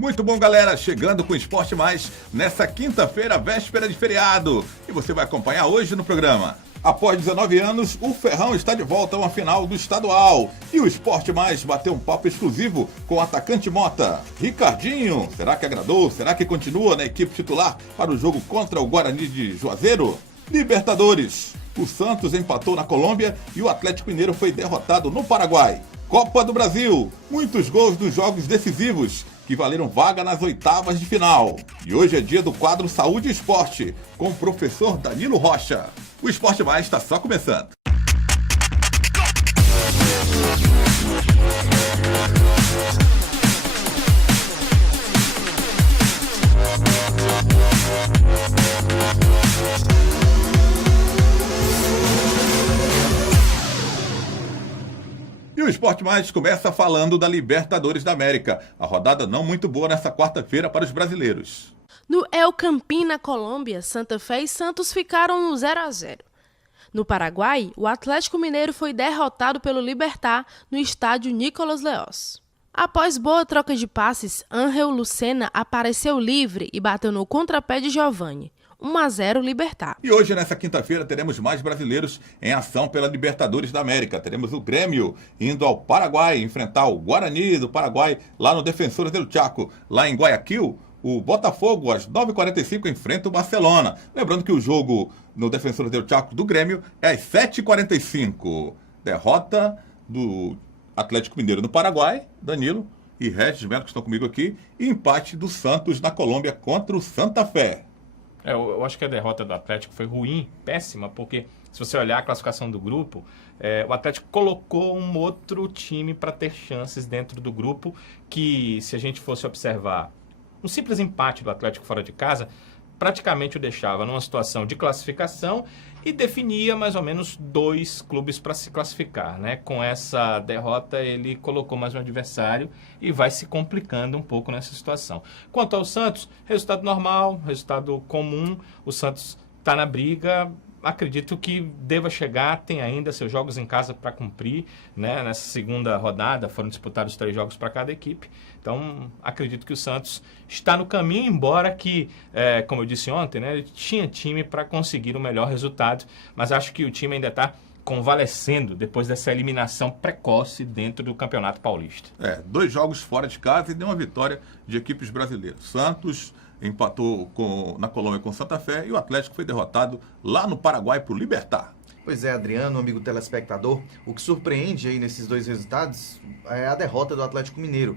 Muito bom, galera, chegando com o Esporte Mais nessa quinta-feira, véspera de feriado. E você vai acompanhar hoje no programa. Após 19 anos, o Ferrão está de volta a uma final do estadual. E o Esporte Mais bateu um papo exclusivo com o atacante Mota. Ricardinho, será que agradou? Será que continua na equipe titular para o jogo contra o Guarani de Juazeiro? Libertadores, o Santos empatou na Colômbia e o Atlético Mineiro foi derrotado no Paraguai. Copa do Brasil, muitos gols dos jogos decisivos que valeram vaga nas oitavas de final. E hoje é dia do quadro Saúde e Esporte, com o professor Danilo Rocha. O Esporte Mais está só começando. E o Esporte Mais começa falando da Libertadores da América. A rodada não muito boa nessa quarta-feira para os brasileiros. No El Campín, na Colômbia, Santa Fé e Santos ficaram no 0-0. No Paraguai, o Atlético Mineiro foi derrotado pelo Libertad no estádio Nicolás Leoz. Após boa troca de passes, Ángel Lucena apareceu livre e bateu no contrapé de Giovani. 1-0 Libertad. E hoje, nessa quinta-feira, teremos mais brasileiros em ação pela Libertadores da América. Teremos o Grêmio indo ao Paraguai enfrentar o Guarani do Paraguai lá no Defensores del Chaco. Lá em Guayaquil, o Botafogo, às 9h45, enfrenta o Barcelona. Lembrando que o jogo no Defensores del Chaco do Grêmio é às 7h45. Derrota do Atlético Mineiro no Paraguai, Danilo e Regis Melo, que estão comigo aqui, e empate do Santos na Colômbia contra o Santa Fé. Eu acho que a derrota do Atlético foi ruim, péssima, porque se você olhar a classificação do grupo, o Atlético colocou um outro time para ter chances dentro do grupo que, se a gente fosse observar um simples empate do Atlético fora de casa, praticamente o deixava numa situação de classificação e definia mais ou menos 2 clubes para se classificar, né? Com essa derrota ele colocou mais um adversário e vai se complicando um pouco nessa situação. Quanto ao Santos, resultado normal, resultado comum, o Santos está na briga. Acredito que deva chegar, tem ainda seus jogos em casa para cumprir, né? Nessa segunda rodada foram disputados 3 jogos para cada equipe, então acredito que o Santos está no caminho, embora que, como eu disse ontem, né, ele tinha time para conseguir o melhor resultado, mas acho que o time ainda está convalescendo depois dessa eliminação precoce dentro do Campeonato Paulista. 2 jogos fora de casa e deu uma vitória de equipes brasileiras. Santos empatou na Colômbia com Santa Fé e o Atlético foi derrotado lá no Paraguai por Libertad. Pois é, Adriano, amigo telespectador, o que surpreende aí nesses 2 resultados é a derrota do Atlético Mineiro.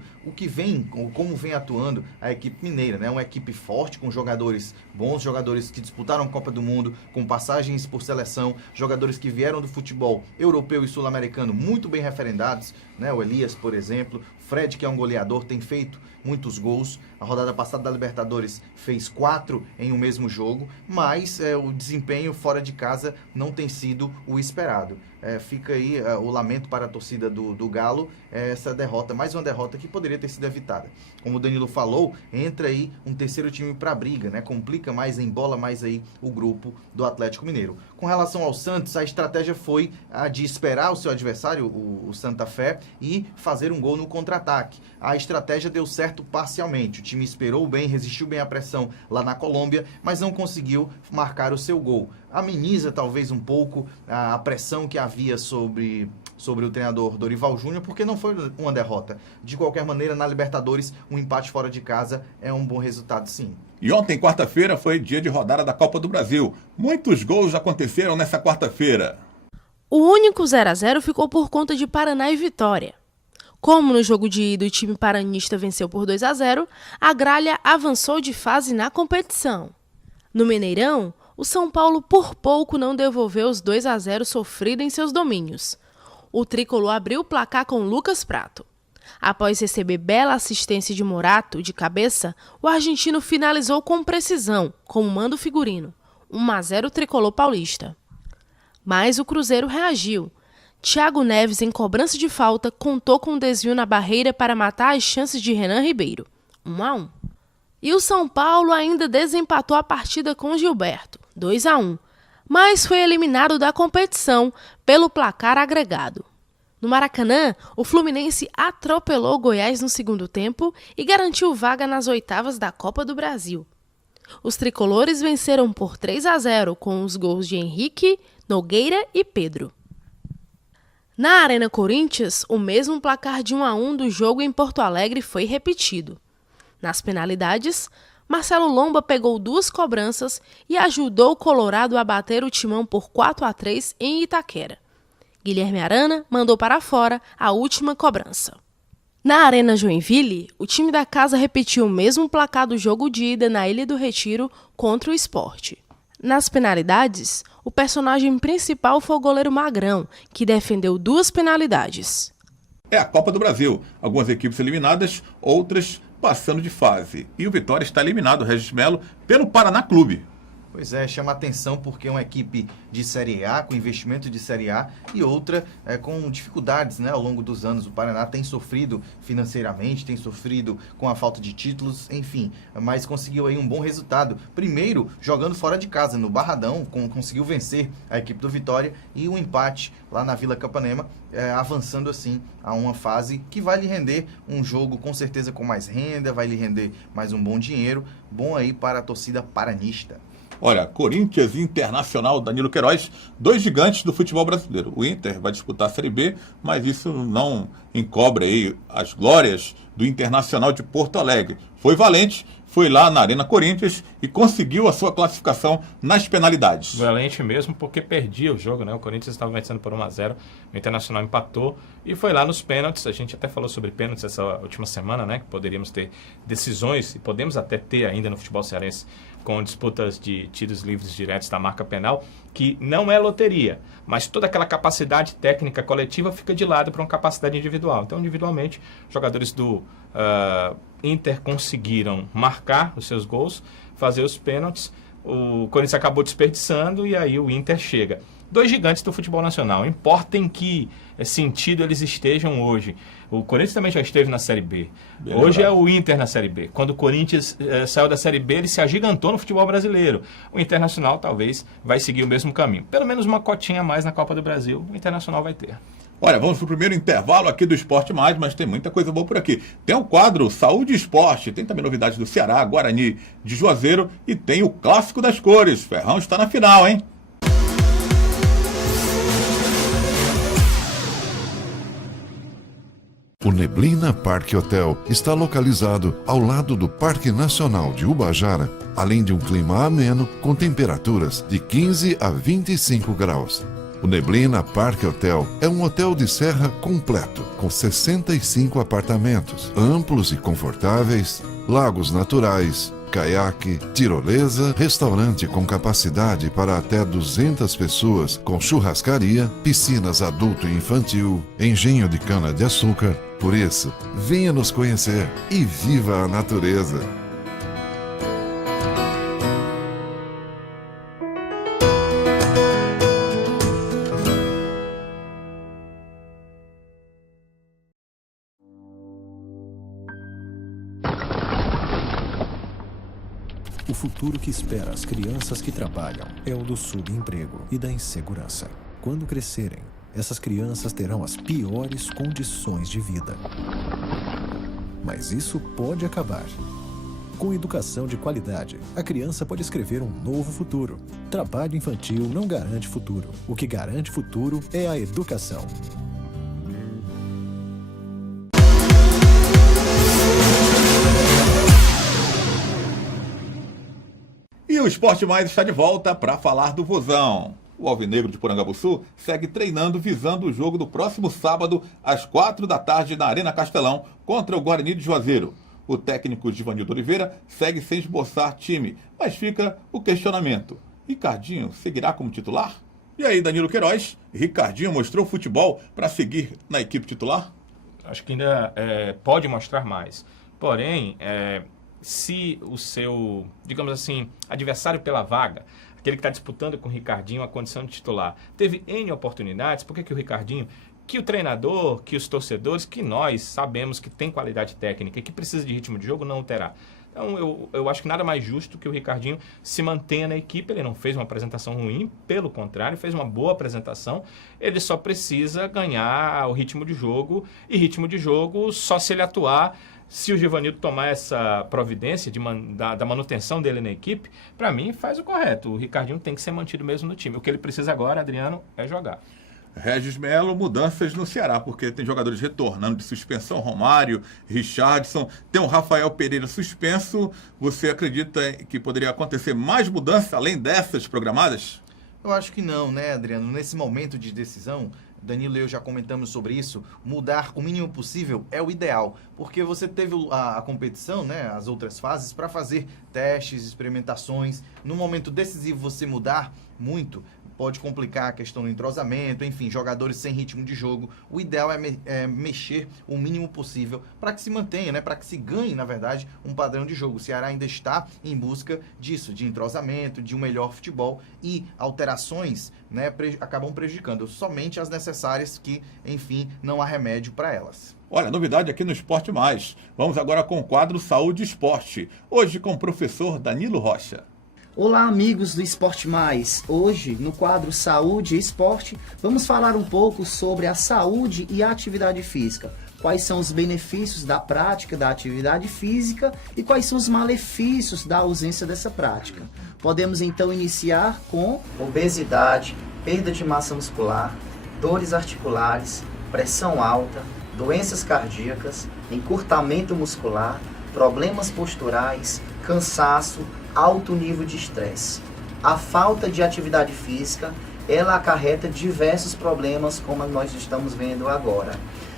Como vem atuando a equipe mineira, né? Uma equipe forte, com jogadores bons, jogadores que disputaram a Copa do Mundo, com passagens por seleção, jogadores que vieram do futebol europeu e sul-americano muito bem referendados, né? O Elias, por exemplo, Fred, que é um goleador, tem feito muitos gols. A rodada passada da Libertadores fez 4 em um mesmo jogo, mas o desempenho fora de casa não tem sido o esperado. Fica aí o lamento para a torcida do Galo, essa derrota, mais uma derrota que poderia ter sido evitada. Como o Danilo falou, entra aí um terceiro time para a briga, né? Complica mais, embola mais aí o grupo do Atlético Mineiro. Com relação ao Santos, a estratégia foi a de esperar o seu adversário, o Santa Fé, e fazer um gol no contra-ataque. A estratégia deu certo parcialmente. O time esperou bem, resistiu bem à pressão lá na Colômbia, mas não conseguiu marcar o seu gol. Ameniza talvez um pouco a pressão que havia sobre o treinador Dorival Júnior, porque não foi uma derrota. De qualquer maneira, na Libertadores, um empate fora de casa é um bom resultado, sim. E ontem, quarta-feira, foi dia de rodada da Copa do Brasil. Muitos gols aconteceram nessa quarta-feira. O único 0-0 ficou por conta de Paraná e Vitória. Como no jogo de ida o time paranista venceu por 2-0, a Gralha avançou de fase na competição. No Mineirão, o São Paulo por pouco não devolveu os 2-0 sofridos em seus domínios. O tricolor abriu o placar com Lucas Prato. Após receber bela assistência de Morato de cabeça, o argentino finalizou com precisão, como manda o figurino. 1-0 tricolor paulista. Mas o Cruzeiro reagiu. Thiago Neves, em cobrança de falta, contou com um desvio na barreira para matar as chances de Renan Ribeiro. 1-1. E o São Paulo ainda desempatou a partida com Gilberto, 2-1, mas foi eliminado da competição pelo placar agregado. No Maracanã, o Fluminense atropelou o Goiás no segundo tempo e garantiu vaga nas oitavas da Copa do Brasil. Os tricolores venceram por 3-0 com os gols de Henrique, Nogueira e Pedro. Na Arena Corinthians, o mesmo placar de 1-1 do jogo em Porto Alegre foi repetido. Nas penalidades, Marcelo Lomba pegou 2 cobranças e ajudou o Colorado a bater o Timão por 4-3 em Itaquera. Guilherme Arana mandou para fora a última cobrança. Na Arena Joinville, o time da casa repetiu o mesmo placar do jogo de ida na Ilha do Retiro contra o Sport. Nas penalidades, o personagem principal foi o goleiro Magrão, que defendeu 2 penalidades. É a Copa do Brasil. Algumas equipes eliminadas, outras passando de fase. E o Vitória está eliminado, o Regis Melo, pelo Paraná Clube. Pois é, chama atenção porque é uma equipe de Série A, com investimento de Série A, e outra com dificuldades, né? Ao longo dos anos, o Paraná tem sofrido financeiramente, tem sofrido com a falta de títulos, enfim, mas conseguiu aí um bom resultado. Primeiro, jogando fora de casa, no Barradão, conseguiu vencer a equipe do Vitória, e um empate lá na Vila Capanema, avançando assim a uma fase que vai lhe render um jogo com certeza com mais renda, vai lhe render mais um bom dinheiro, bom aí para a torcida paranista. Olha, Corinthians e Internacional, Danilo Queiroz, 2 gigantes do futebol brasileiro. O Inter vai disputar a Série B, mas isso não encobre aí as glórias do Internacional de Porto Alegre. Foi valente, foi lá na Arena Corinthians e conseguiu a sua classificação nas penalidades. Valente mesmo, porque perdia o jogo, né? O Corinthians estava vencendo por 1-0, o Internacional empatou e foi lá nos pênaltis. A gente até falou sobre pênaltis essa última semana, né? Que poderíamos ter decisões, e podemos até ter ainda no futebol cearense, com disputas de tiros livres diretos da marca penal, que não é loteria, mas toda aquela capacidade técnica coletiva fica de lado para uma capacidade individual. Então, individualmente, jogadores do Inter conseguiram marcar os seus gols, fazer os pênaltis, o Corinthians acabou desperdiçando e aí o Inter chega. 2 gigantes do futebol nacional, importa em que sentido eles estejam hoje. O Corinthians também já esteve na Série B. Hoje é o Inter na Série B. Quando o Corinthians saiu da Série B, ele se agigantou no futebol brasileiro. O Internacional talvez vai seguir o mesmo caminho. Pelo menos uma cotinha a mais na Copa do Brasil, o Internacional vai ter. Olha, vamos para o primeiro intervalo aqui do Esporte Mais, mas tem muita coisa boa por aqui. Tem o quadro Saúde e Esporte, tem também novidades do Ceará, Guarani de Juazeiro e tem o Clássico das Cores. Ferrão está na final, hein? O Neblina Parque Hotel está localizado ao lado do Parque Nacional de Ubajara, além de um clima ameno com temperaturas de 15 a 25 graus. O Neblina Parque Hotel é um hotel de serra completo, com 65 apartamentos, amplos e confortáveis, lagos naturais, caiaque, tirolesa, restaurante com capacidade para até 200 pessoas, com churrascaria, piscinas adulto e infantil, engenho de cana-de-açúcar. Por isso, venha nos conhecer e viva a natureza. O futuro que espera as crianças que trabalham é o do subemprego e da insegurança. Quando crescerem, essas crianças terão as piores condições de vida. Mas isso pode acabar. Com educação de qualidade, a criança pode escrever um novo futuro. Trabalho infantil não garante futuro. O que garante futuro é a educação. E o Esporte Mais está de volta para falar do Vozão. O Alvinegro de Porangabuçu segue treinando visando o jogo do próximo sábado, às 4 da tarde, na Arena Castelão, contra o Guarani de Juazeiro. O técnico Givanildo Oliveira segue sem esboçar time, mas fica o questionamento. Ricardinho seguirá como titular? E aí, Danilo Queiroz, Ricardinho mostrou futebol para seguir na equipe titular? Acho que ainda pode mostrar mais. Porém, se o seu, digamos assim, adversário pela vaga, aquele que está disputando com o Ricardinho a condição de titular, teve N oportunidades, por que o Ricardinho, que o treinador, que os torcedores, que nós sabemos que tem qualidade técnica e que precisa de ritmo de jogo, não terá. Então, eu acho que nada mais justo que o Ricardinho se mantenha na equipe. Ele não fez uma apresentação ruim, pelo contrário, fez uma boa apresentação. Ele só precisa ganhar o ritmo de jogo, e ritmo de jogo só se ele atuar. Se o Givanildo tomar essa providência da manutenção dele na equipe, para mim faz o correto. O Ricardinho tem que ser mantido mesmo no time. O que ele precisa agora, Adriano, é jogar. Regis Melo, mudanças no Ceará, porque tem jogadores retornando de suspensão, Romário, Richardson, tem o Rafael Pereira suspenso. Você acredita que poderia acontecer mais mudanças além dessas programadas? Eu acho que não, né, Adriano? Nesse momento de decisão, Danilo e eu já comentamos sobre isso, mudar o mínimo possível é o ideal, porque você teve a competição, né, as outras fases, para fazer testes, experimentações. No momento decisivo, você mudar muito pode complicar a questão do entrosamento, enfim, jogadores sem ritmo de jogo. O ideal é mexer o mínimo possível para que se mantenha, né, para que se ganhe, na verdade, um padrão de jogo. O Ceará ainda está em busca disso, de entrosamento, de um melhor futebol, e alterações, né, acabam prejudicando somente as necessárias que, enfim, não há remédio para elas. Olha, novidade aqui no Esporte Mais. Vamos agora com o quadro Saúde e Esporte. Hoje com o professor Danilo Rocha. Olá, amigos do Esporte Mais. Hoje, no quadro Saúde e Esporte, vamos falar um pouco sobre a saúde e a atividade física. Quais são os benefícios da prática da atividade física e quais são os malefícios da ausência dessa prática. Podemos então iniciar com obesidade, perda de massa muscular, dores articulares, pressão alta, doenças cardíacas, encurtamento muscular, problemas posturais, cansaço, alto nível de estresse. A falta de atividade física, ela acarreta diversos problemas, como nós estamos vendo agora.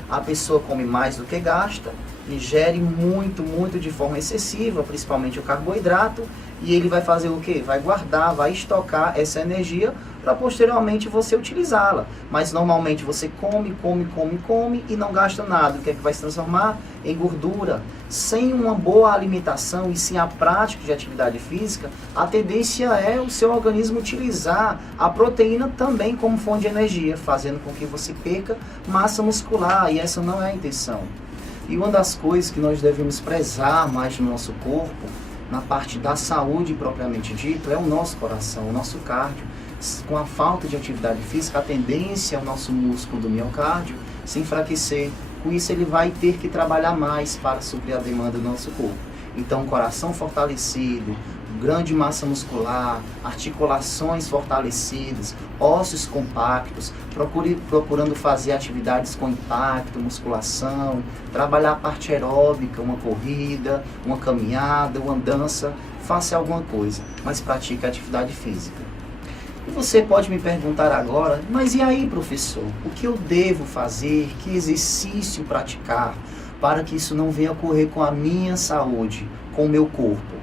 A pessoa come mais do que gasta, ingere muito de forma excessiva, principalmente o carboidrato, e ele vai fazer o quê? Vai guardar, vai estocar essa energia para posteriormente você utilizá-la. Mas normalmente você come e não gasta nada. O que é que vai se transformar? Em gordura. Sem uma boa alimentação e sem a prática de atividade física, a tendência é o seu organismo utilizar a proteína também como fonte de energia, fazendo com que você perca massa muscular, e essa não é a intenção. E uma das coisas que nós devemos prezar mais no nosso corpo, na parte da saúde propriamente dito, é o nosso coração, o nosso cardio. Com a falta de atividade física, a tendência é o nosso músculo do miocárdio se enfraquecer. Com isso, ele vai ter que trabalhar mais para suprir a demanda do nosso corpo. Então, coração fortalecido, grande massa muscular, articulações fortalecidas, ossos compactos, procurando fazer atividades com impacto, musculação, trabalhar a parte aeróbica, uma corrida, uma caminhada, uma dança, faça alguma coisa, mas pratique atividade física. E você pode me perguntar agora, mas e aí, professor, o que eu devo fazer, que exercício praticar para que isso não venha ocorrer com a minha saúde, com o meu corpo?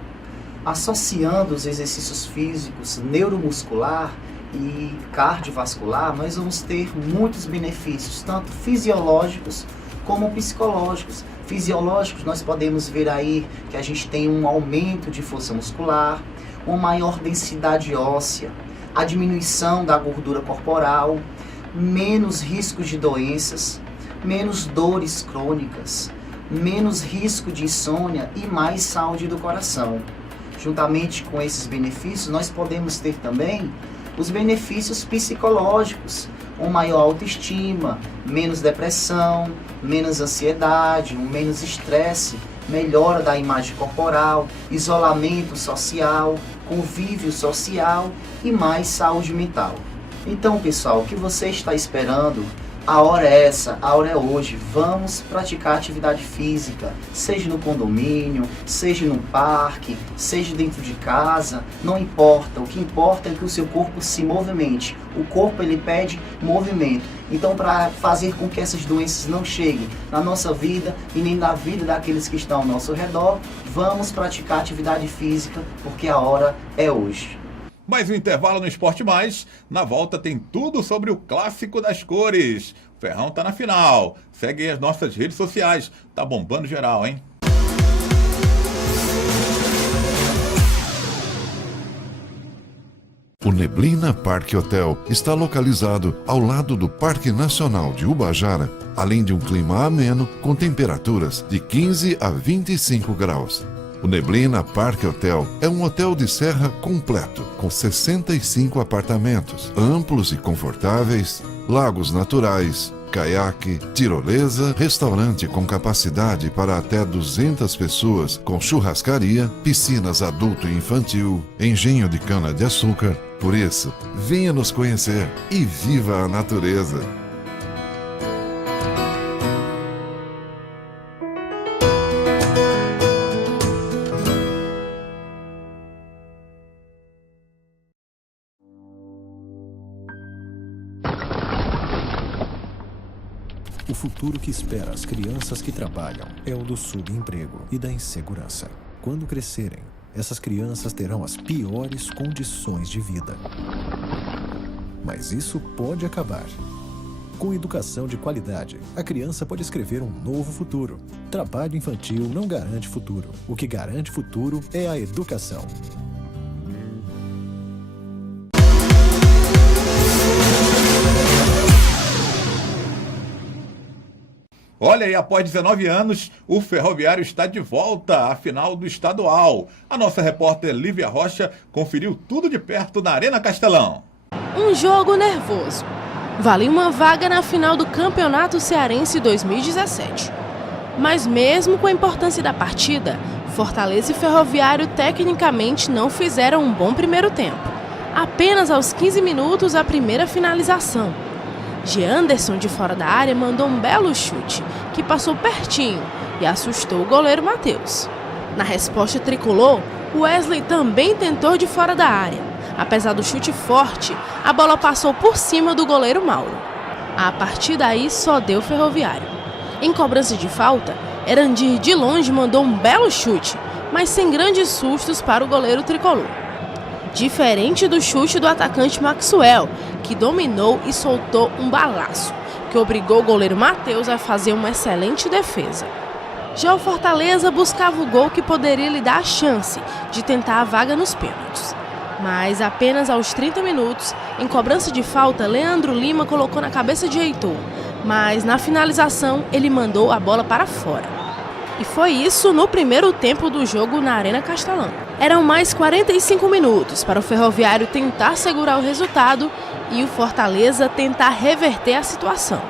Associando os exercícios físicos neuromuscular e cardiovascular, nós vamos ter muitos benefícios, tanto fisiológicos como psicológicos. Fisiológicos, nós podemos ver aí que a gente tem um aumento de força muscular, uma maior densidade óssea, a diminuição da gordura corporal, menos risco de doenças, menos dores crônicas, menos risco de insônia e mais saúde do coração. Juntamente com esses benefícios, nós podemos ter também os benefícios psicológicos, uma maior autoestima, menos depressão, menos ansiedade, menos estresse, melhora da imagem corporal, isolamento social, convívio social e mais saúde mental. Então, pessoal, o que você está esperando? A hora é essa, a hora é hoje. Vamos praticar atividade física, seja no condomínio, seja no parque, seja dentro de casa, não importa. O que importa é que o seu corpo se movimente. O corpo, ele pede movimento. Então, para fazer com que essas doenças não cheguem na nossa vida e nem na vida daqueles que estão ao nosso redor, vamos praticar atividade física, porque a hora é hoje. Mais um intervalo no Esporte Mais. Na volta tem tudo sobre o clássico das cores. O Ferrão tá na final. Segue aí as nossas redes sociais. Tá bombando geral, hein? O Neblina Parque Hotel está localizado ao lado do Parque Nacional de Ubajara, além de um clima ameno com temperaturas de 15 a 25 graus. O Neblina Parque Hotel é um hotel de serra completo, com 65 apartamentos, amplos e confortáveis, lagos naturais, caiaque, tirolesa, restaurante com capacidade para até 200 pessoas, com churrascaria, piscinas adulto e infantil, engenho de cana-de-açúcar. Por isso, venha nos conhecer e viva a natureza. O futuro que espera as crianças que trabalham é o do subemprego e da insegurança. Quando crescerem, essas crianças terão as piores condições de vida. Mas isso pode acabar. Com educação de qualidade, a criança pode escrever um novo futuro. Trabalho infantil não garante futuro. O que garante futuro é a educação. Olha aí, após 19 anos, o Ferroviário está de volta à final do estadual. A nossa repórter Lívia Rocha conferiu tudo de perto na Arena Castelão. Um jogo nervoso. Vale uma vaga na final do Campeonato Cearense 2017. Mas mesmo com a importância da partida, Fortaleza e Ferroviário tecnicamente não fizeram um bom primeiro tempo. Apenas aos 15 minutos a primeira finalização. Geanderson, de fora da área, mandou um belo chute, que passou pertinho e assustou o goleiro Matheus. Na resposta tricolor, Wesley também tentou de fora da área. Apesar do chute forte, a bola passou por cima do goleiro Mauro. A partir daí, só deu Ferroviário. Em cobrança de falta, Erandir de longe mandou um belo chute, mas sem grandes sustos para o goleiro tricolor. Diferente do chute do atacante Maxwell, que dominou e soltou um balaço, que obrigou o goleiro Matheus a fazer uma excelente defesa. Já o Fortaleza buscava o gol que poderia lhe dar a chance de tentar a vaga nos pênaltis. Mas apenas aos 30 minutos, em cobrança de falta, Leandro Lima colocou na cabeça de Heitor, mas na finalização ele mandou a bola para fora. E foi isso no primeiro tempo do jogo na Arena Castelão. Eram mais 45 minutos para o Ferroviário tentar segurar o resultado e o Fortaleza tentar reverter a situação.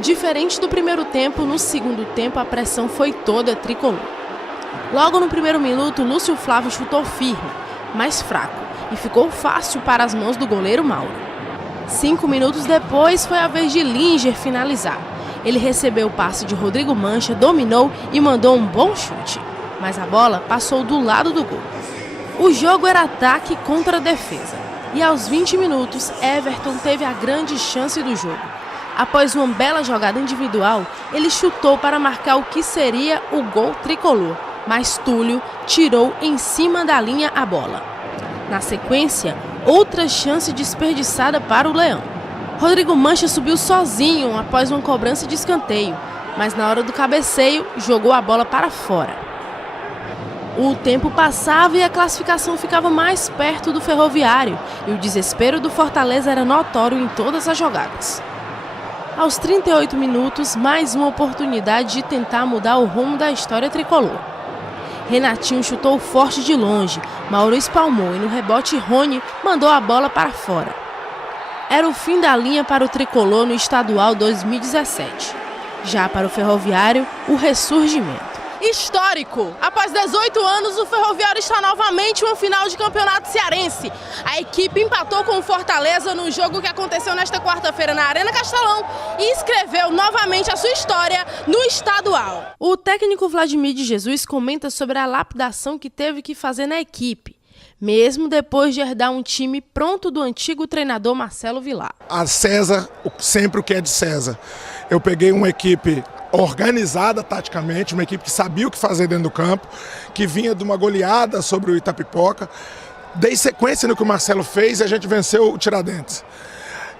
Diferente do primeiro tempo, no segundo tempo a pressão foi toda tricolor. Logo no primeiro minuto, Lúcio Flávio chutou firme, mas fraco, e ficou fácil para as mãos do goleiro Mauro. 5 minutos depois foi a vez de Linger finalizar. Ele recebeu o passe de Rodrigo Mancha, dominou e mandou um bom chute, mas a bola passou do lado do gol. O jogo era ataque contra defesa, e aos 20 minutos, Everton teve a grande chance do jogo. Após uma bela jogada individual, ele chutou para marcar o que seria o gol tricolor, mas Túlio tirou em cima da linha a bola. Na sequência, outra chance desperdiçada para o Leão. Rodrigo Mancha subiu sozinho após uma cobrança de escanteio, mas na hora do cabeceio, jogou a bola para fora. O tempo passava e a classificação ficava mais perto do Ferroviário, e o desespero do Fortaleza era notório em todas as jogadas. Aos 38 minutos, mais uma oportunidade de tentar mudar o rumo da história tricolor. Renatinho chutou forte de longe, Mauro espalmou e no rebote Rony mandou a bola para fora. Era o fim da linha para o tricolor no estadual 2017. Já para o Ferroviário, o ressurgimento. Histórico! Após 18 anos, o Ferroviário está novamente em uma final de campeonato cearense. A equipe empatou com o Fortaleza no jogo que aconteceu nesta quarta-feira na Arena Castelão e escreveu novamente a sua história no estadual. O técnico Vladimir de Jesus comenta sobre a lapidação que teve que fazer na equipe, mesmo depois de herdar um time pronto do antigo treinador Marcelo Vilar. A César, sempre o que é de César. Eu peguei uma equipe organizada taticamente, uma equipe que sabia o que fazer dentro do campo, que vinha de uma goleada sobre o Itapipoca. Dei sequência no que o Marcelo fez e a gente venceu o Tiradentes.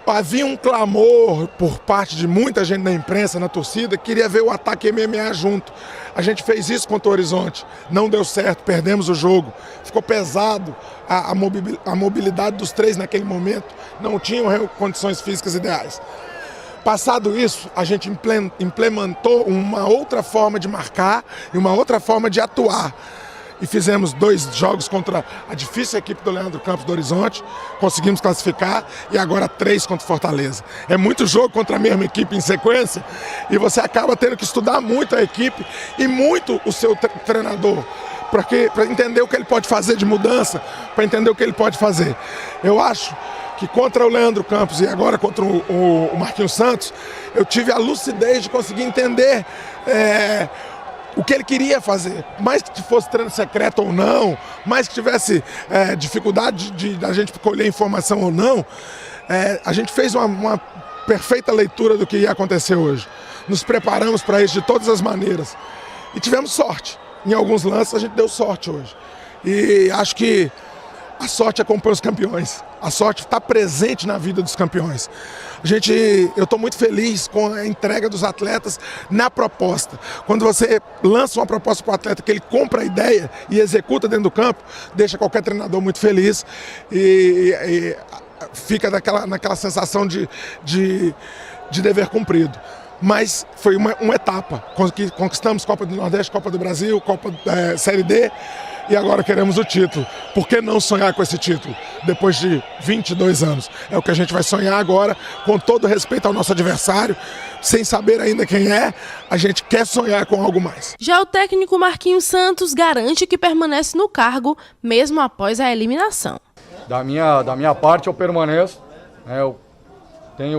Havia um clamor por parte de muita gente na imprensa, na torcida, que queria ver o ataque MMA junto. A gente fez isso contra o Horizonte, não deu certo, perdemos o jogo, ficou pesado a mobilidade dos três naquele momento, não tinham condições físicas ideais. Passado isso, a gente implementou uma outra forma de marcar e uma outra forma de atuar. E fizemos 2 jogos contra a difícil equipe do Leandro Campos do Horizonte, conseguimos classificar, e agora 3 contra o Fortaleza. É muito jogo contra a mesma equipe em sequência, e você acaba tendo que estudar muito a equipe e muito o seu treinador, para entender o que ele pode fazer de mudança, para entender o que ele pode fazer. Eu acho que contra o Leandro Campos e agora contra o Marquinhos Santos, eu tive a lucidez de conseguir entender o que ele queria fazer, mais que fosse treino secreto ou não, mais que tivesse dificuldade da gente colher informação ou não, a gente fez uma perfeita leitura do que ia acontecer hoje. Nos preparamos para isso de todas as maneiras e tivemos sorte. Em alguns lances a gente deu sorte hoje. E acho que a sorte acompanha os campeões. A sorte está presente na vida dos campeões. Eu estou muito feliz com a entrega dos atletas na proposta. Quando você lança uma proposta para o atleta que ele compra a ideia e executa dentro do campo, deixa qualquer treinador muito feliz e fica naquela sensação de dever cumprido. Mas foi uma etapa. Conquistamos Copa do Nordeste, Copa do Brasil, Copa Série D. E agora queremos o título. Por que não sonhar com esse título? Depois de 22 anos. É o que a gente vai sonhar agora, com todo respeito ao nosso adversário, sem saber ainda quem é, a gente quer sonhar com algo mais. Já o técnico Marquinhos Santos garante que permanece no cargo, mesmo após a eliminação. Da minha parte eu permaneço, eu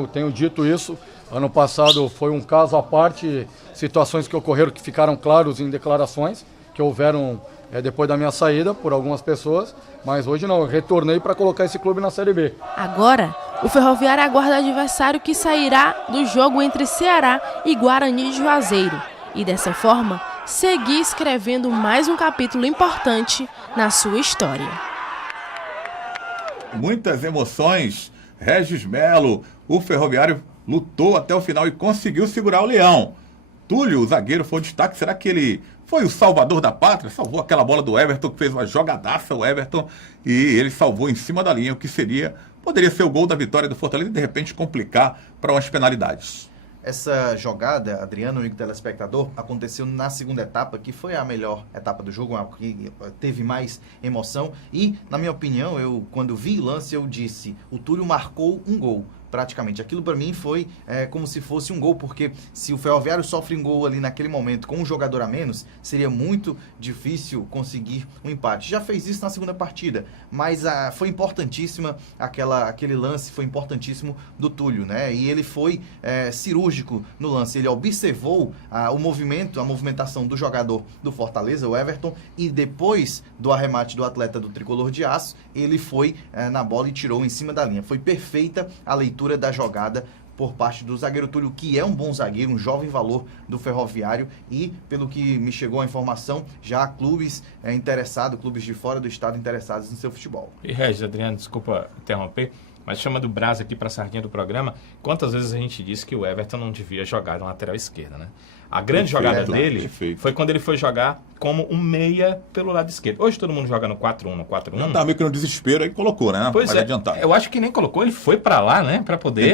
tenho dito isso. Ano passado foi um caso à parte, situações que ocorreram que ficaram claros em declarações, que houveram depois da minha saída por algumas pessoas, mas hoje não, eu retornei para colocar esse clube na Série B. Agora, o Ferroviário aguarda adversário que sairá do jogo entre Ceará e Guarani de Juazeiro e, dessa forma, seguir escrevendo mais um capítulo importante na sua história. Muitas emoções. Regis Melo, o Ferroviário lutou até o final e conseguiu segurar o Leão. Túlio, o zagueiro, foi o destaque. Será que ele foi o salvador da pátria? Salvou aquela bola do Everton, que fez uma jogadaça, o Everton, e ele salvou em cima da linha, o que poderia ser o gol da vitória do Fortaleza e de repente complicar para umas penalidades. Essa jogada, Adriano, amigo telespectador, aconteceu na segunda etapa, que foi a melhor etapa do jogo, que teve mais emoção. E, na minha opinião, quando vi o lance, eu disse, o Túlio marcou um gol. Praticamente. Aquilo para mim foi como se fosse um gol, porque se o Ferroviário sofre um gol ali naquele momento com um jogador a menos, seria muito difícil conseguir um empate. Já fez isso na segunda partida, mas foi importantíssima aquele lance, foi importantíssimo do Túlio, né? E ele foi cirúrgico no lance, ele observou a movimentação do jogador do Fortaleza, o Everton, e depois do arremate do atleta do Tricolor de Aço, ele foi na bola e tirou em cima da linha. Foi perfeita a leitura da jogada por parte do zagueiro Túlio, que é um bom zagueiro, um jovem valor do Ferroviário, e pelo que me chegou a informação, já há clubes interessados, clubes de fora do estado interessados no seu futebol. E Regis, Adriano, desculpa interromper, mas chama do Brás aqui para a sardinha do programa. Quantas vezes a gente disse que o Everton não devia jogar na lateral esquerda, né? A grande jogada dele foi quando ele foi jogar como um meia pelo lado esquerdo. Hoje todo mundo joga no 4-1, no 4-1. Não, tá meio que no desespero, aí colocou, né? Pois Vai é, adiantar. eu acho que nem colocou, ele foi para lá, né? Para poder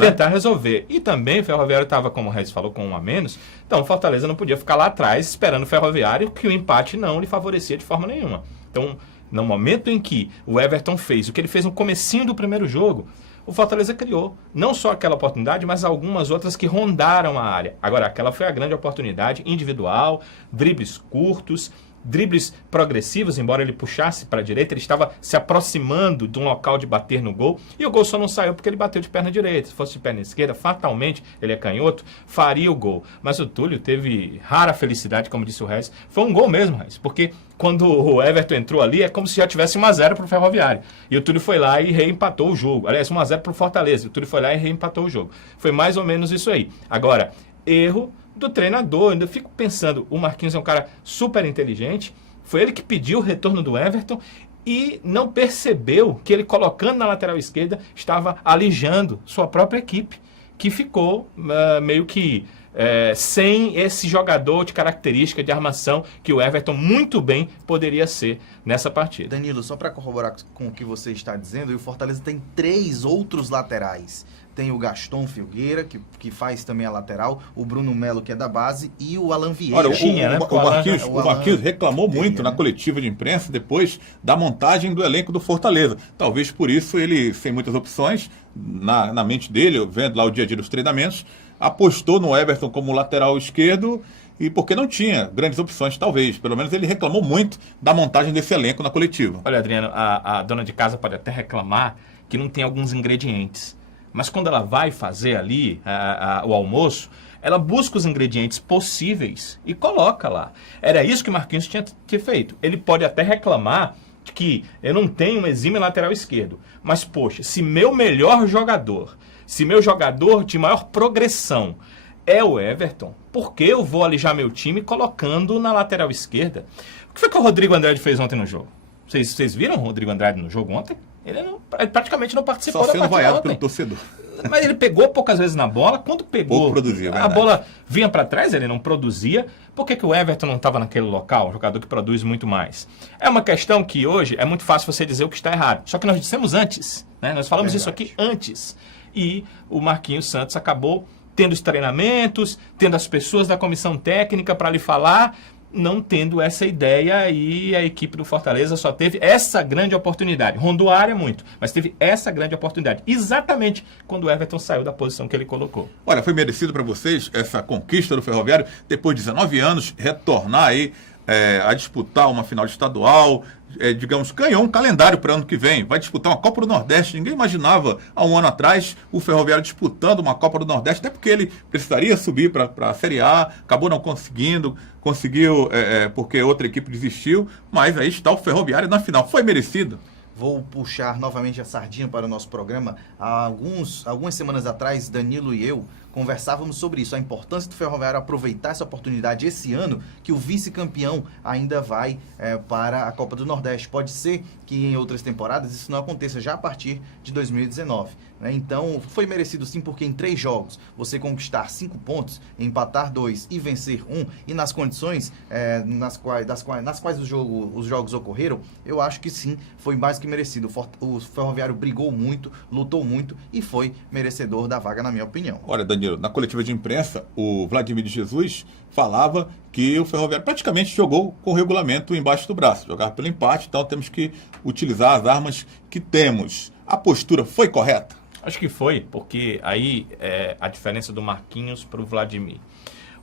tentar resolver. E também o Ferroviário estava, como o Regis falou, com um a menos. Então o Fortaleza não podia ficar lá atrás esperando o Ferroviário, que o empate não lhe favorecia de forma nenhuma. Então, no momento em que o Everton fez o que ele fez no comecinho do primeiro jogo, o Fortaleza criou não só aquela oportunidade, mas algumas outras que rondaram a área. Agora, aquela foi a grande oportunidade individual, dribles curtos, dribles progressivos, embora ele puxasse para a direita, ele estava se aproximando de um local de bater no gol, e o gol só não saiu porque ele bateu de perna direita. Se fosse de perna esquerda, fatalmente, ele é canhoto, faria o gol. Mas o Túlio teve rara felicidade, como disse o Regis. Foi um gol mesmo, Regis, porque quando o Everton entrou ali, é como se já tivesse 1-0 para o Ferroviário. E o Túlio foi lá e reempatou o jogo. Aliás, 1-0 para o Fortaleza. O Túlio foi lá e reempatou o jogo. Foi mais ou menos isso aí. Agora, erro do treinador. Ainda fico pensando, o Marquinhos é um cara super inteligente, foi ele que pediu o retorno do Everton, e não percebeu que ele colocando na lateral esquerda estava alijando sua própria equipe, que ficou meio que sem esse jogador de característica de armação que o Everton muito bem poderia ser nessa partida. Danilo, só para corroborar com o que você está dizendo, o Fortaleza tem 3 outros laterais. Tem o Gaston Filgueira, que faz também a lateral, o Bruno Melo, que é da base, e o Alan Vieira. Olha, o Marquinhos reclamou muito na coletiva de imprensa depois da montagem do elenco do Fortaleza. Talvez por isso ele, sem muitas opções, na mente dele, vendo lá o dia a dia dos treinamentos, apostou no Everton como lateral esquerdo, e porque não tinha grandes opções, talvez. Pelo menos ele reclamou muito da montagem desse elenco na coletiva. Olha, Adriano, a dona de casa pode até reclamar que não tem alguns ingredientes. Mas quando ela vai fazer ali o almoço, ela busca os ingredientes possíveis e coloca lá. Era isso que o Marquinhos tinha feito. Ele pode até reclamar de que eu não tenho um exímio lateral esquerdo. Mas, poxa, se meu melhor jogador, se meu jogador de maior progressão é o Everton, por que eu vou alijar meu time colocando na lateral esquerda? O que foi que o Rodrigo Andrade fez ontem no jogo? Vocês viram o Rodrigo Andrade no jogo ontem? Ele praticamente não participou da partida. Só sendo vaiado pelo torcedor. Mas ele pegou poucas vezes na bola. Quando pegou, pouco produzia, a bola vinha para trás, ele não produzia. Por que o Everton não estava naquele local? Um jogador que produz muito mais. É uma questão que hoje é muito fácil você dizer o que está errado. Só que nós dissemos antes, né? Nós falamos isso aqui antes. E o Marquinhos Santos acabou tendo os treinamentos, tendo as pessoas da comissão técnica para lhe falar, não tendo essa ideia, e a equipe do Fortaleza só teve essa grande oportunidade. Rondou a área muito, mas teve essa grande oportunidade, exatamente quando o Everton saiu da posição que ele colocou. Olha, foi merecido para vocês essa conquista do Ferroviário, depois de 19 anos, retornar aí a disputar uma final estadual, digamos, ganhou um calendário para o ano que vem, vai disputar uma Copa do Nordeste. Ninguém imaginava há um ano atrás o Ferroviário disputando uma Copa do Nordeste, até porque ele precisaria subir para a Série A, acabou não conseguindo, conseguiu porque outra equipe desistiu, mas aí está o Ferroviário na final. Foi merecido? Vou puxar novamente a sardinha para o nosso programa. Há algumas semanas atrás, Danilo e eu conversávamos sobre isso, a importância do Ferroviário aproveitar essa oportunidade esse ano, que o vice-campeão ainda vai para a Copa do Nordeste. Pode ser que em outras temporadas isso não aconteça já a partir de 2019. Né? Então, foi merecido sim, porque em 3 jogos, você conquistar 5 pontos, empatar 2 e vencer 1, e nas condições nas quais os jogos ocorreram, eu acho que sim, foi mais que merecido. O Ferroviário brigou muito, lutou muito e foi merecedor da vaga, na minha opinião. Olha, Danilo, na coletiva de imprensa, o Vladimir de Jesus falava que o Ferroviário praticamente jogou com o regulamento embaixo do braço, jogar pelo empate, então temos que utilizar as armas que temos. A postura foi correta? Acho que foi, porque aí a diferença do Marquinhos para o Vladimir.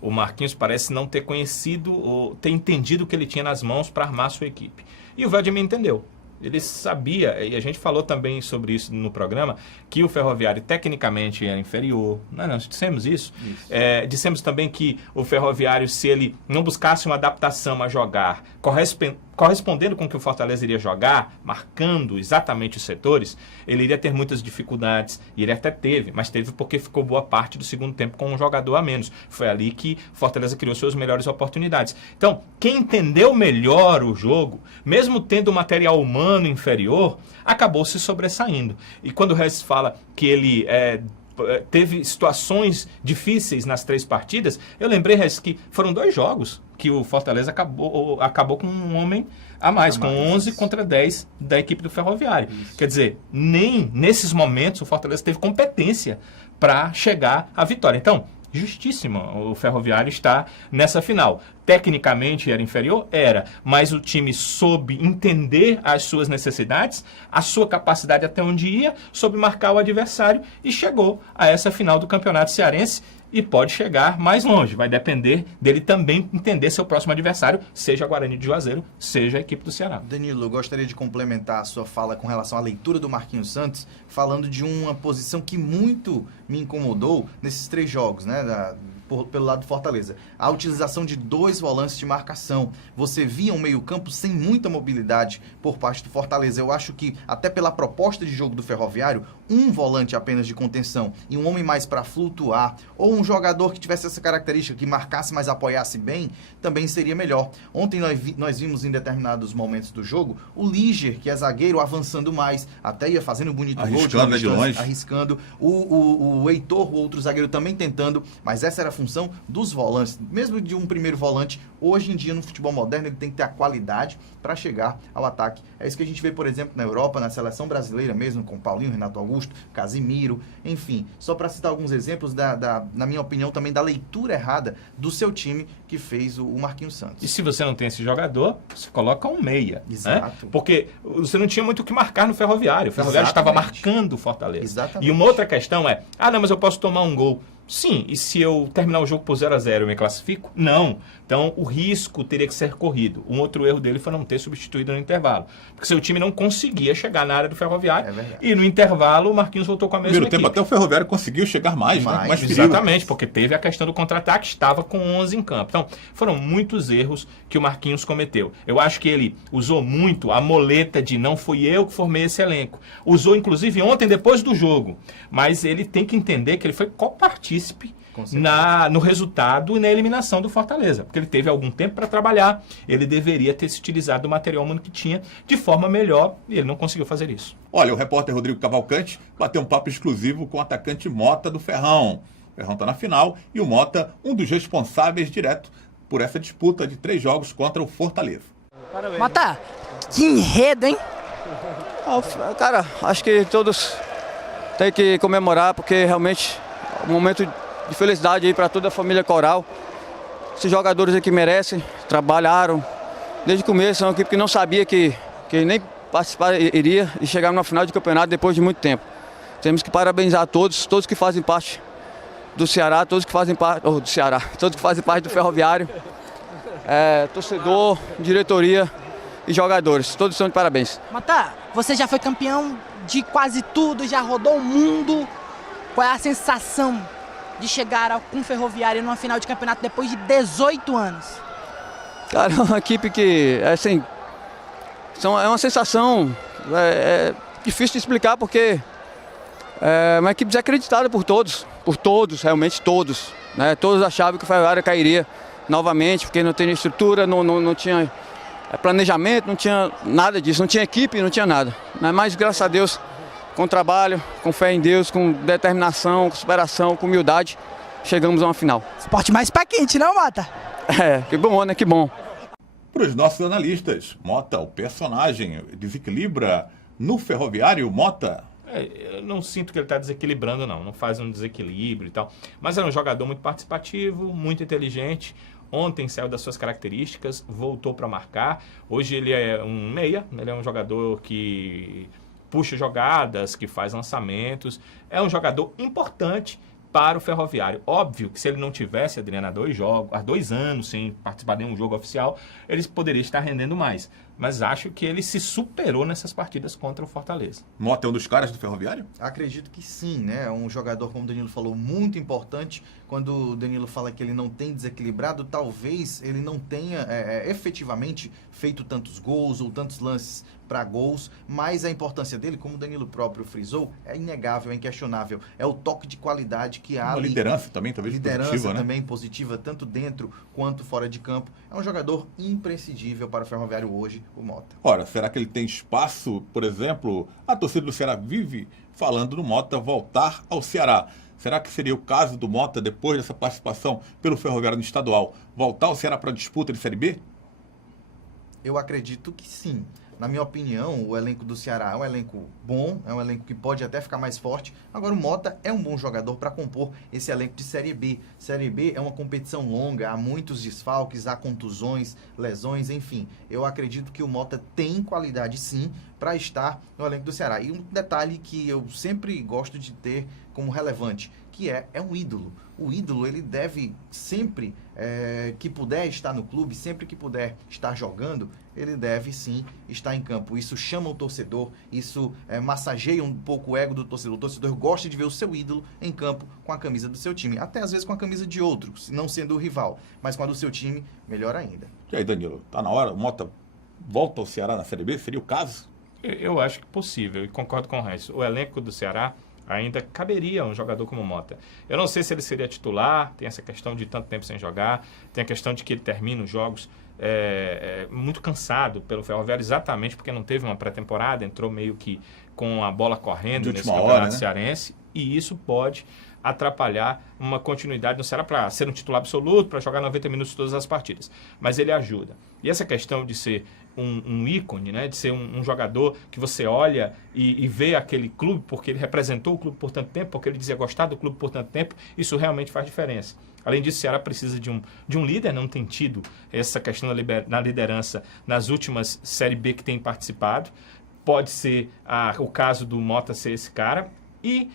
O Marquinhos parece não ter conhecido ou ter entendido o que ele tinha nas mãos para armar a sua equipe. E o Vladimir entendeu. Ele sabia, e a gente falou também sobre isso no programa, que o Ferroviário tecnicamente era inferior. Nós dissemos isso. Dissemos também que o Ferroviário, se ele não buscasse uma adaptação a jogar, correspondendo com o que o Fortaleza iria jogar, marcando exatamente os setores, ele iria ter muitas dificuldades. E ele até teve, mas teve porque ficou boa parte do segundo tempo com um jogador a menos. Foi ali que o Fortaleza criou suas melhores oportunidades. Então, quem entendeu melhor o jogo, mesmo tendo material humano inferior, acabou se sobressaindo. E quando o Regis fala que ele teve situações difíceis nas 3 partidas, eu lembrei, Regis, que foram 2 jogos que o Fortaleza acabou com um homem a mais, com 11 contra 10 da equipe do Ferroviário. Isso. Quer dizer, nem nesses momentos o Fortaleza teve competência para chegar à vitória. Então, justíssimo, o Ferroviário está nessa final. Tecnicamente era inferior? Era, mas o time soube entender as suas necessidades, a sua capacidade até onde ia, soube marcar o adversário e chegou a essa final do Campeonato Cearense e pode chegar mais longe. Vai depender dele também entender seu próximo adversário, seja a Guarani de Juazeiro, seja a equipe do Ceará. Danilo, eu gostaria de complementar a sua fala com relação à leitura do Marquinhos Santos, falando de uma posição que muito me incomodou nesses 3 jogos, né? pelo lado do Fortaleza. A utilização de 2 volantes de marcação. Você via um meio-campo sem muita mobilidade por parte do Fortaleza. Eu acho que, até pela proposta de jogo do Ferroviário, um volante apenas de contenção e um homem mais para flutuar, ou um jogador que tivesse essa característica, que marcasse, mas apoiasse bem, também seria melhor. Ontem nós vimos em determinados momentos do jogo o Líger, que é zagueiro, avançando mais, até ia fazendo um bonito gol de longe, arriscando. O Heitor, o outro zagueiro, também tentando, mas essa era a função dos volantes. Mesmo de um primeiro volante, hoje em dia no futebol moderno ele tem que ter a qualidade para chegar ao ataque. É isso que a gente vê, por exemplo, na Europa, na seleção brasileira mesmo, com Paulinho, Renato Augusto, Casimiro, enfim. Só para citar alguns exemplos, na minha opinião, também da leitura errada do seu time que fez o Marquinhos Santos. E se você não tem esse jogador, você coloca um meia. Exato. Né? Porque você não tinha muito o que marcar no Ferroviário. O Ferroviário estava marcando o Fortaleza. Exatamente. E uma outra questão é, não, mas eu posso tomar um gol. Sim, e se eu terminar o jogo por 0-0 eu me classifico? Não. Então o risco teria que ser corrido. Um outro erro dele foi não ter substituído no intervalo. Porque seu time não conseguia chegar na área do Ferroviário. E no intervalo o Marquinhos voltou com a mesma Primeiro tempo até o Ferroviário conseguiu chegar mais exatamente, porque teve a questão do contra-ataque, estava com 11 em campo. Então foram muitos erros que o Marquinhos cometeu. Eu acho que ele usou muito a muleta de não fui eu que formei esse elenco. Usou inclusive ontem depois do jogo. Mas ele tem que entender que ele foi copartícipe no resultado e na eliminação do Fortaleza, porque ele teve algum tempo para trabalhar, ele deveria ter se utilizado do material humano que tinha de forma melhor e ele não conseguiu fazer isso. Olha, o repórter Rodrigo Cavalcante bateu um papo exclusivo com o atacante Mota do Ferrão. O Ferrão está na final e o Mota, um dos responsáveis direto por essa disputa de 3 jogos contra o Fortaleza. Parabéns. Mota, que enredo, hein? Cara, acho que todos têm que comemorar, porque realmente é um momento de felicidade aí para toda a família Coral. Esses jogadores aqui merecem, trabalharam desde o começo, é uma equipe que não sabia que nem participar iria e chegar na final de campeonato depois de muito tempo. Temos que parabenizar todos que fazem parte do Ceará, todos que fazem parte do Ferroviário, torcedor, diretoria e jogadores, todos estão de parabéns. Mata, você já foi campeão de quase tudo, já rodou o mundo. Qual é a sensação de chegar com o Ferroviário numa final de campeonato depois de 18 anos? Cara, é uma equipe que é uma sensação difícil de explicar, porque é uma equipe desacreditada por todos, realmente todos. Né? Todos achavam que o Ferroviário cairia novamente, porque não tinha estrutura, não tinha planejamento, não tinha nada disso, não tinha equipe, não tinha nada. Né? Mas graças a Deus, com trabalho, com fé em Deus, com determinação, com superação, com humildade, chegamos a uma final. Esporte mais pé quente, não, Mota? Que bom, né? Que bom. Para os nossos analistas, Mota, o personagem, desequilibra no Ferroviário, Mota? Eu não sinto que ele está desequilibrando, não faz um desequilíbrio e tal. Mas é um jogador muito participativo, muito inteligente. Ontem saiu das suas características, voltou para marcar. Hoje ele é um meia, ele é um jogador que puxa jogadas, que faz lançamentos. É um jogador importante para o Ferroviário. Óbvio que se ele não tivesse, Adriano, há 2 anos sem participar de nenhum jogo oficial, ele poderia estar rendendo mais. Mas acho que ele se superou nessas partidas contra o Fortaleza. Mota é um dos caras do Ferroviário? Acredito que sim, né? É um jogador, como o Danilo falou, muito importante. Quando o Danilo fala que ele não tem desequilibrado, talvez ele não tenha efetivamente feito tantos gols ou tantos lances para gols, mas a importância dele, como o Danilo próprio frisou, é inegável, é inquestionável. É o toque de qualidade que há ali. Liderança também, talvez positiva, né? Também positiva, tanto dentro quanto fora de campo. É um jogador imprescindível para o Ferroviário hoje, o Mota. Ora, será que ele tem espaço, por exemplo, a torcida do Ceará vive falando do Mota voltar ao Ceará. Será que seria o caso do Mota, depois dessa participação pelo Ferroviário no estadual, voltar ao Ceará para a disputa de Série B? Eu acredito que sim. Na minha opinião, o elenco do Ceará é um elenco bom, é um elenco que pode até ficar mais forte. Agora, o Mota é um bom jogador para compor esse elenco de Série B. Série B é uma competição longa, há muitos desfalques, há contusões, lesões, enfim. Eu acredito que o Mota tem qualidade, sim, para estar no elenco do Ceará. E um detalhe que eu sempre gosto de ter como relevante, que é um ídolo. O ídolo, ele deve sempre que puder estar no clube, sempre que puder estar jogando, ele deve sim estar em campo. Isso chama o torcedor, isso massageia um pouco o ego do torcedor. O torcedor gosta de ver o seu ídolo em campo com a camisa do seu time, até às vezes com a camisa de outro, não sendo o rival, mas com a do seu time, melhor ainda. E aí, Danilo, tá na hora? O Mota volta ao Ceará na Série B? Seria o caso? Eu acho que possível, e concordo com o Reis. O elenco do Ceará ainda caberia um jogador como o Mota. Eu não sei se ele seria titular, tem essa questão de tanto tempo sem jogar, tem a questão de que ele termina os jogos muito cansado pelo Ferroviário, exatamente porque não teve uma pré-temporada, entrou meio que com a bola correndo nesse campeonato cearense, e isso pode atrapalhar uma continuidade no Ceará para ser um titular absoluto, para jogar 90 minutos todas as partidas. Mas ele ajuda. E essa questão de ser um ícone, né, de ser um jogador que você olha e vê aquele clube, porque ele representou o clube por tanto tempo, porque ele dizia gostar do clube por tanto tempo, isso realmente faz diferença. Além disso, o Ceará precisa de um líder, não tem tido essa questão na liderança nas últimas Série B que tem participado. Pode ser o caso do Mota ser esse cara. E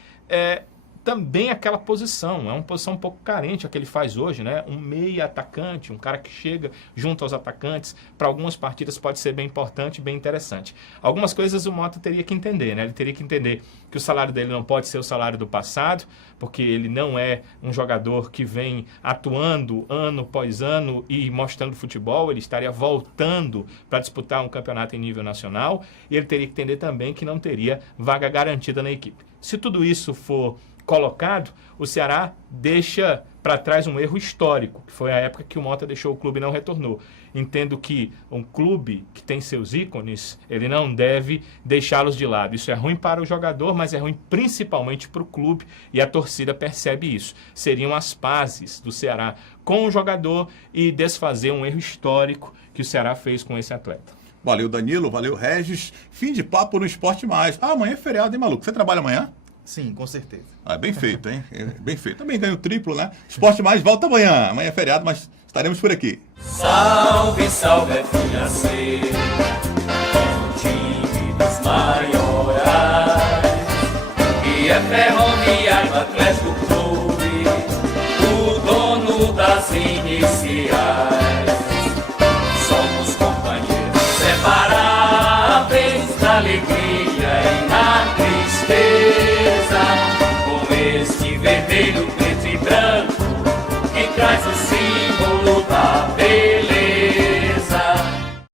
também aquela posição, é uma posição um pouco carente a que ele faz hoje, né? Um meia atacante, um cara que chega junto aos atacantes, para algumas partidas pode ser bem importante, bem interessante. Algumas coisas o Mota teria que entender, né? Ele teria que entender que o salário dele não pode ser o salário do passado, porque ele não é um jogador que vem atuando ano após ano e mostrando futebol, ele estaria voltando para disputar um campeonato em nível nacional, e ele teria que entender também que não teria vaga garantida na equipe. Se tudo isso for colocado, o Ceará deixa para trás um erro histórico, que foi a época que o Mota deixou o clube e não retornou. Entendo que um clube que tem seus ícones, ele não deve deixá-los de lado. Isso é ruim para o jogador, mas é ruim principalmente para o clube, e a torcida percebe isso. Seriam as pazes do Ceará com o jogador e desfazer um erro histórico que o Ceará fez com esse atleta. Valeu, Danilo, valeu, Regis. Fim de papo no Esporte Mais. Amanhã é feriado, hein, maluco? Você trabalha amanhã? Sim, com certeza. Bem feito, hein? Bem feito. Também ganho triplo, né? Esporte Mais volta amanhã. Amanhã é feriado, mas estaremos por aqui. Salve, salve, FAC, o time dos maiorais. E é Ferroviário Atlético Clube, o dono das iniciais. Somos companheiros separáveis da alegria e na tristeza, com este vermelho